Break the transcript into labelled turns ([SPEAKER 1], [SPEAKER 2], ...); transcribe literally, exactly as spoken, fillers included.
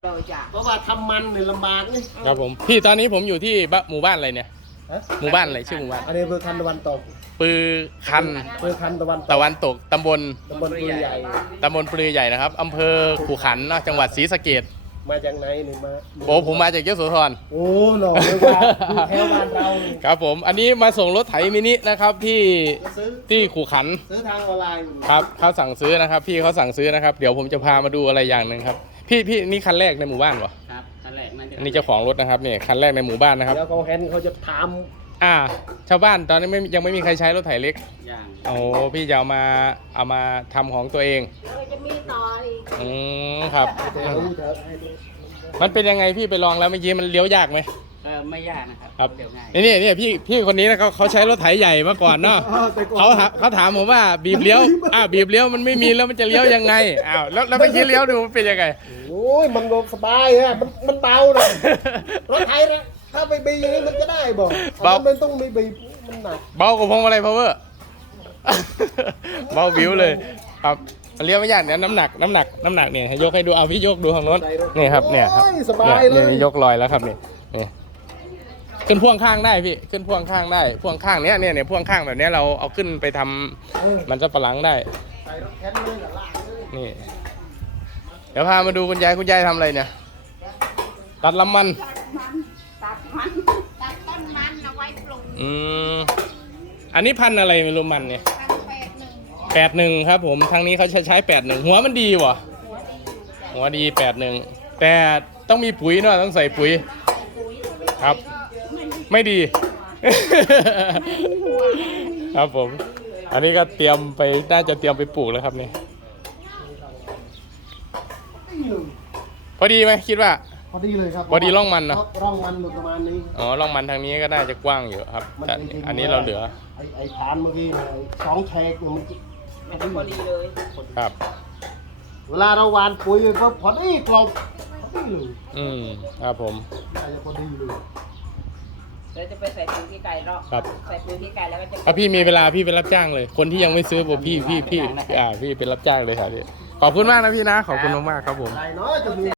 [SPEAKER 1] เลยจ้ะ
[SPEAKER 2] เพราะว่าทำมันเนี่ยลำบากนี่
[SPEAKER 3] ครับผมพี่ตอนนี้ผมอยู่ที่บ้านหมู่บ้านอะไรเนี่ย
[SPEAKER 2] ฮะ
[SPEAKER 3] หมู่บ้านอะไรชื่อหมู่บ้าน
[SPEAKER 2] อันนี้อำเภอคันตะวันตก
[SPEAKER 3] ปือคัน
[SPEAKER 2] อำเภอคันตะวันตก
[SPEAKER 3] ตะวันตกตำบล
[SPEAKER 2] ตำบลปลือใหญ่
[SPEAKER 3] ตำบลปลือใหญ่นะครับอำเภอขู่ขันเนาะจังหวัดศรีสะเกษ
[SPEAKER 2] มาจากไหนนี่มา
[SPEAKER 3] โอ้ผมมาจากยโสธร
[SPEAKER 2] โอ้หล่อเลยว่าอยู่แถวบ้านเรานี่
[SPEAKER 3] ครับผมอันนี้มาส่งรถไถมินินะครับที่
[SPEAKER 2] จะซื้อ
[SPEAKER 3] ที่ขู่ขัน
[SPEAKER 2] ซื้อทางออนไลน์
[SPEAKER 3] ครับเขาสั่งซื้อนะครับ พี่เขาสั่งซื้อนะครับเดี๋ยวผมจะพามาดูอะไรอย่างหนึ่งครับพี่พี่นี่คันแรกในหมู่บ้านวะ
[SPEAKER 1] ครับคันแรกนั่นจะ
[SPEAKER 3] อันนี้เจ้าของรถนะครับนี่คันแรกในหมู่บ้านนะครับ
[SPEAKER 2] เดี๋ยวเขาเห็นเขาจะถาม
[SPEAKER 3] อ่า ชาวบ้านตอนนี้ไม่ยังไม่มีใครใช้รถไถเล็ก
[SPEAKER 1] อย่าง
[SPEAKER 3] โอ้พี่จะเอามาเอามาทำของตัวเอง
[SPEAKER 4] เราจะมีต่ออีก
[SPEAKER 3] อืมครับ
[SPEAKER 2] เดี๋ยวเดี๋ยวให้ดู
[SPEAKER 3] มันเป็นยังไงพี่ไปลองแล้วเมื่อกี้มันเลี้ยวยากไหม
[SPEAKER 1] เออไม่ยากนะครับ
[SPEAKER 3] ครับ
[SPEAKER 1] เดี๋ยวง่าย
[SPEAKER 3] นี่นี่นี่พี่พี่คนนี้นะเขาเขาใช้รถไถใหญ่มาก่อนเนาะ
[SPEAKER 2] อ้าวแต่ก่อน
[SPEAKER 3] เขาถามเขาถามผมว่าบีบเลี้ยวอ่าบีบเลี้ยวมันไม่มีแล้วมันจะเลี้ยวยังไงอ้าวแล้วแล้วเมื่อกี้เลี้ยวดูมันเป็นยังไง
[SPEAKER 2] โอ้ยมันก็สบายฮะมันมันเบาเลยรถไถนะถ้าไปบีอย่างนี้มันจะได้บอก
[SPEAKER 3] เบา
[SPEAKER 2] มันต้องไม่บีมันหนัก
[SPEAKER 3] เบากว่าพวงมาลัยพาวเวอร์ เบาบิวเลยครับเลี้ยวไม่ยากเนี่ยน้ำหนักน้ำหนักน้ำหนักเนี่ยให้ยกให้ดูเอาพี่ยกดูทางโน้นนี่ครับเนี่ยครับ
[SPEAKER 2] โอ้ยสบายเล
[SPEAKER 3] เนี่ย
[SPEAKER 2] ย
[SPEAKER 3] นี่ยกลอยแล้วครับนี่นี่ขึ้นพ่วงข้างได้พี่ขึ้นพ่วงข้างได้พ่วงข้างเนี้ยเนี่ยเนี่ยพ่วงข้างแบบเนี้ยเราเอาขึ้นไปทำ
[SPEAKER 2] เออ
[SPEAKER 3] มันจะปะหลังได้
[SPEAKER 2] ใส่รถแคปเลยกับลากเลย
[SPEAKER 3] นี่เดี๋ยวพามาดูคุณยายคุณยายทำอะไรเนี่ยตัดลำมัน
[SPEAKER 4] ตัดมันตัดต้นมันเอาไว้ปลูก
[SPEAKER 3] อืมอันนี้พันธุ์อะไรไม่รู้มันเนี่ย
[SPEAKER 4] พันแปดหนึ่ง
[SPEAKER 3] แปดหนึ่งครับผมทางนี้เขาใช้ใช้แปดหนึ่งหัวมันดีวะ
[SPEAKER 4] หัวดีอยู่จ้ะ
[SPEAKER 3] หัวดีแปดหนึ่งแต่ต้องมีปุ๋ยเนาะต้องใส่ปุ๋ย
[SPEAKER 4] ปุ๋ย
[SPEAKER 3] ครับ
[SPEAKER 4] ไม่มี
[SPEAKER 3] ไม่ดี ครับผม อันนี้ก็เตรียมไปน่าจะเตรียมไปปลูกแล้วครับนี่พอดีไหมคิดว่า
[SPEAKER 2] พอดีเลยครับ
[SPEAKER 3] พอดีร่องมันเนอะ
[SPEAKER 2] ร่องมันอยู่ประมาณนี้
[SPEAKER 3] อ๋อร่องมันทางนี้ก็น่าจะกว้างอยู่ครับ
[SPEAKER 2] มัน
[SPEAKER 3] แต่
[SPEAKER 2] จริงๆ
[SPEAKER 3] อันนี้เราเหลือ
[SPEAKER 2] ไอ้ไอ้ฐานเมื่อกี้เนี่ยสองแฉกเนี่ยมัน
[SPEAKER 1] ไม่ต้องพอดีเลย
[SPEAKER 3] ครับ
[SPEAKER 2] เวลาเราหวานปุ๋ยก็พอดีกลบพอดีเลย
[SPEAKER 3] อืมครับผม
[SPEAKER 2] น่าจะพอดีเลย
[SPEAKER 1] เดี๋ยวจะไปใส่ปุ๋ยพี่ไก่รอบ
[SPEAKER 3] ครับ
[SPEAKER 1] ใส่ปุ๋ยพี่ไก่แล้วก็จะ
[SPEAKER 3] เอาพี่มีเวลาพี่ไปรับจ้างเลย คนที่ยังไม่ซื้อบอกพี่พี่พี่อ่าพี่ไปรับจ้างเลยครับพี่ขอบคุณมากนะพี่นะ ขอบคุณมากๆครับผม
[SPEAKER 2] อะไรเนาะจะมี